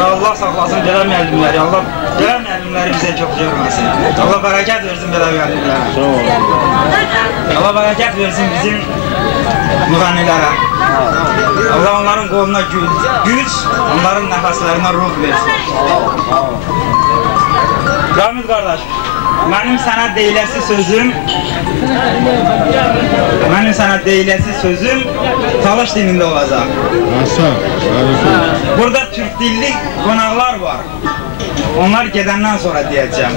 Və Allah saxlasın belə müəllimləri. Allah belə müəllimləri bizə çox görməsin. Allah bərəkət versin belə müəllimlərə. Allah bərəkət versin bizim müğənnilərə. Allah onların qoluna güc, onların nəfəslərinə ruh versin. Ramil qardaş, mənim sənə deyiləsi sözüm Talış dilində olacaq. Burada Türk dilli qonaqlar var. Onlar gedəndən sonra deyəcəm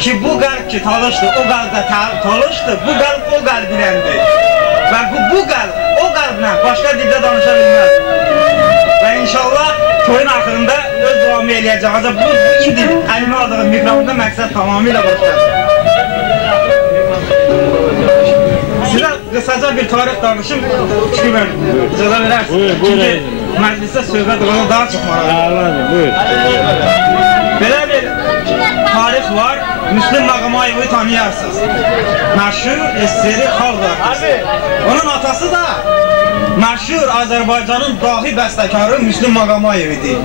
ki, bu qəlb ki Talışdır, o qəlb də Talışdır, bu qəlb o qəlbirəndir. Və bu qəlb o qəlblə başqa dildə danışa bilməz. Və inşallah toyun axırında öz duamı eləyəcək. Ancaq bu indi əlimə aldığım mikrofonda məqsəd tamamilə başqadır. Sizə qısaca bir tarix danışım, çünki mən icazə verərsiniz. Çünki məclisdə söhbət olan daha çox maraqlıdır. Belə bir tarix var, Müslüm Maqamayevi tanıyarsınız. Məşhur SSR xalq artisti. Onun atası da məşhur Azərbaycanın dahi bəstəkarı Müslüm Maqamayevidir.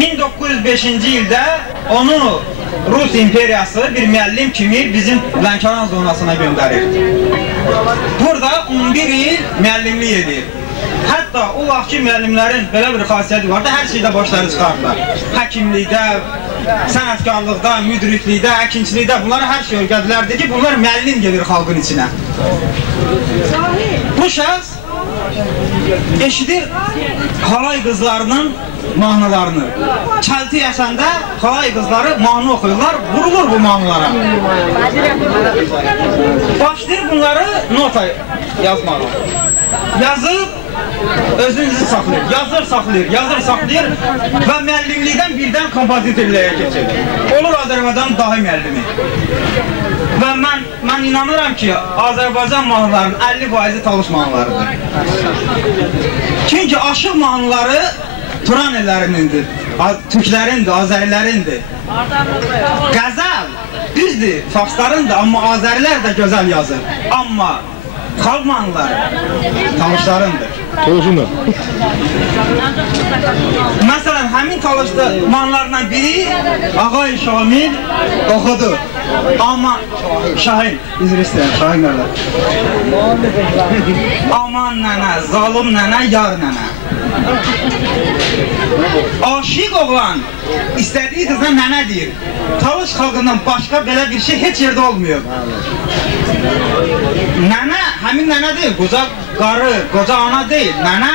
1905-ci ildə onu Rus imperiyası bir müəllim kimi bizim Lənkəran zonasına göndərir. Burada 11 il müəllimlik edir. Hətta o vaxtki müəllimlərin belə bir xasiyyəti var da, hər şeydə başları çıxardılar. Həkimlikdə, sənətkarlıqda, müdriklikdə, əkinçilikdə bunlara hər şey öyrədilər ki, bunlar müəllim gedir xalqın içinə. Bu şəxs eşidir halay qızlarının mahnılarını. Kəlti yaşanda halay qızları mahnı oxuyurlar, vurulur bu mahnılara. Başlayır bunları nota yazmağa. Yazıb özünüzü saxlayır, yazır saxlayır və müəllimlikdən birdən kompozitorluğa keçir. Olur Azərbaycanın dahi müəllimi. Və mən inanıram ki, Azərbaycan mahnılarının 50% Talış mahnılarıdır. Çünki aşıq mahnıları Turan ellərinindir, Türklərindir, Azərilərindir. Qəzəl, düzdür, farslarındır, amma Azərilər də gözəl yazır. Amma xalq mahnıları Talışlarındır. Talışındır. Məsələn, həmin Talışda mahnılarından biri Ağay Şamil oxudu. Amma Şahin, üzr istəyəm, Şahin qardaş. Aman nənə, zalım nənə, yar nənə. Aşiq oğlan istədiyi qıza nənə deyir. Talış xalqından başqa belə bir şey heç yerdə olmuyor. Nənə, həmin nənə deyil, qoca qarı, qoca ana deyil. Nənə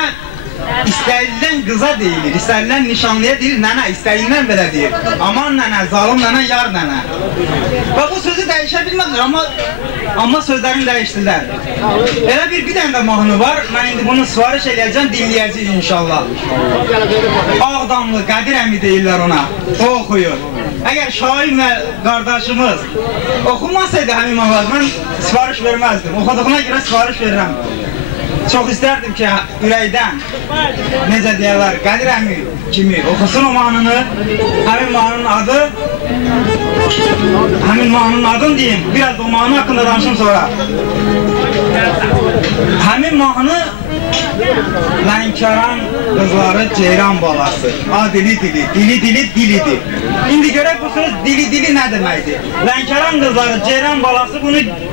istənilən qıza deyilir, istənilən nişanlıya deyilir, nənə, istənilən belə deyir. Aman nənə, zalım nənə, yar nənə. Və bu sözü dəyişə bilmədilər, amma sözlərini dəyişdilər. Elə bir dənə də mahnı var, mən indi bunu sifariş eləyəcəm, dinləyəcəyik inşallah. Ağdamlı Qədir əmi deyirlər ona, o oxuyur. Əgər Şahin və qardaşımız oxunmasaydı həmin mahnılar, mən sifariş verməzdim. Oxuduğuna görə sifariş verirəm. Çox istərdim ki, ürəkdən, necə deyərlər, Qədir əmi kimi oxusun o mahnını. Həmin mahnının adını deyim, biraz o mahnı haqqında danışım sonra. Həmin mahnı Lənkəran qızları Ceyran balası. Dili, dilidir. İndi görək bu söz dili nə deməkdir? Lənkəran qızları Ceyran balası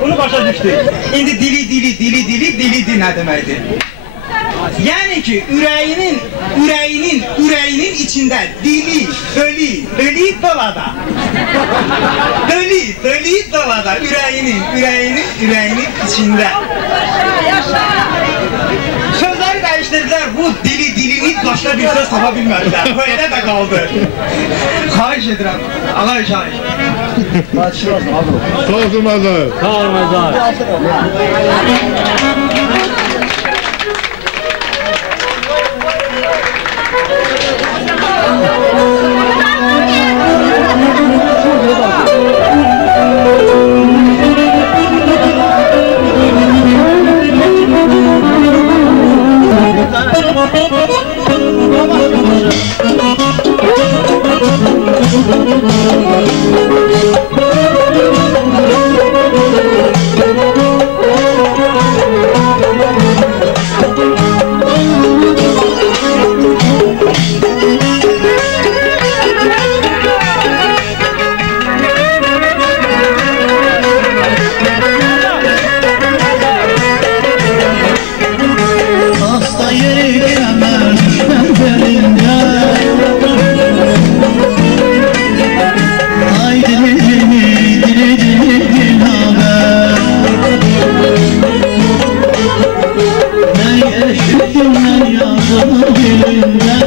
bunu başa düşdü. İndi dili nə deməkdir? Yəni ki, ürəyinin içində dili, dölü dolada. Dölü dolada, ürəyinin içində. Sözləri dəyişdirdilər, bu dilini başqa bir söz tapa bilmədilər. Böyle də qaldı. Xahiş edirəm, Ağay Şahin. Sağ olsun Mazhar. Sağ olun Mazhar. kızımı bilin nene